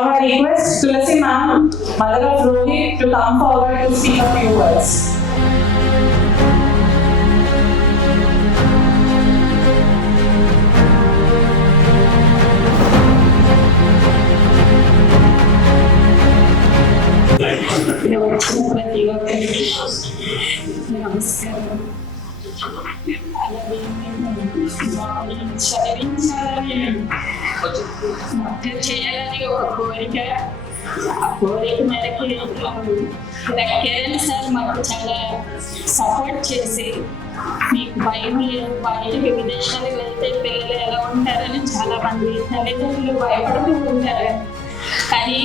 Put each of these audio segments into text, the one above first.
Now I request Tulasi ma'am, mother of Rohit, to come forward to speak a few words. నమస్కారం. చదివించాలని చేయాలని ఒక కోరిక. ఆ కోరిక మేరకు కిరణ్ సార్ మాకు చాలా సపోర్ట్ చేసి, మీకు భయం లేదు, బయటకి విదేశాలకు వెళ్తే పిల్లలు ఎలా ఉంటారని చాలా మంది తల్లిదండ్రులు భయపడుతూ ఉంటారు. కానీ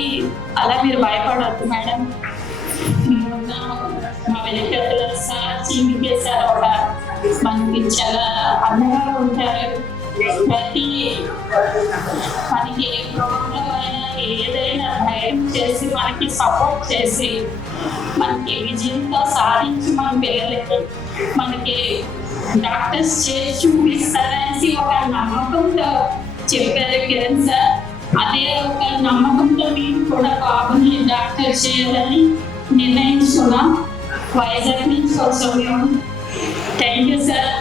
అలా మీరు భయపడవద్దు మేడం. మా వెనకల సార్ చీమికే సార్ కూడా మనకి చాలా అందంగా ఉంటారు. మనకి ఏ ప్రాబ్లం అయినా ఏదైనా ధైర్యం చేసి మనకి సపోర్ట్ చేసి మనకి విజయంతో సాధించి మన పిల్లలకి మనకి డాక్టర్స్ చేసి చూపిస్తారనేసి ఒక నమ్మకంతో చెప్పారు కిరణ్ సార్. అదే ఒక నమ్మకంతో మీరు కూడా బాబుని డాక్టర్ చేయాలని నిర్ణయించుకున్నాం. వైజాగ్ నుంచి వచ్చాం మేము. Thank you sir.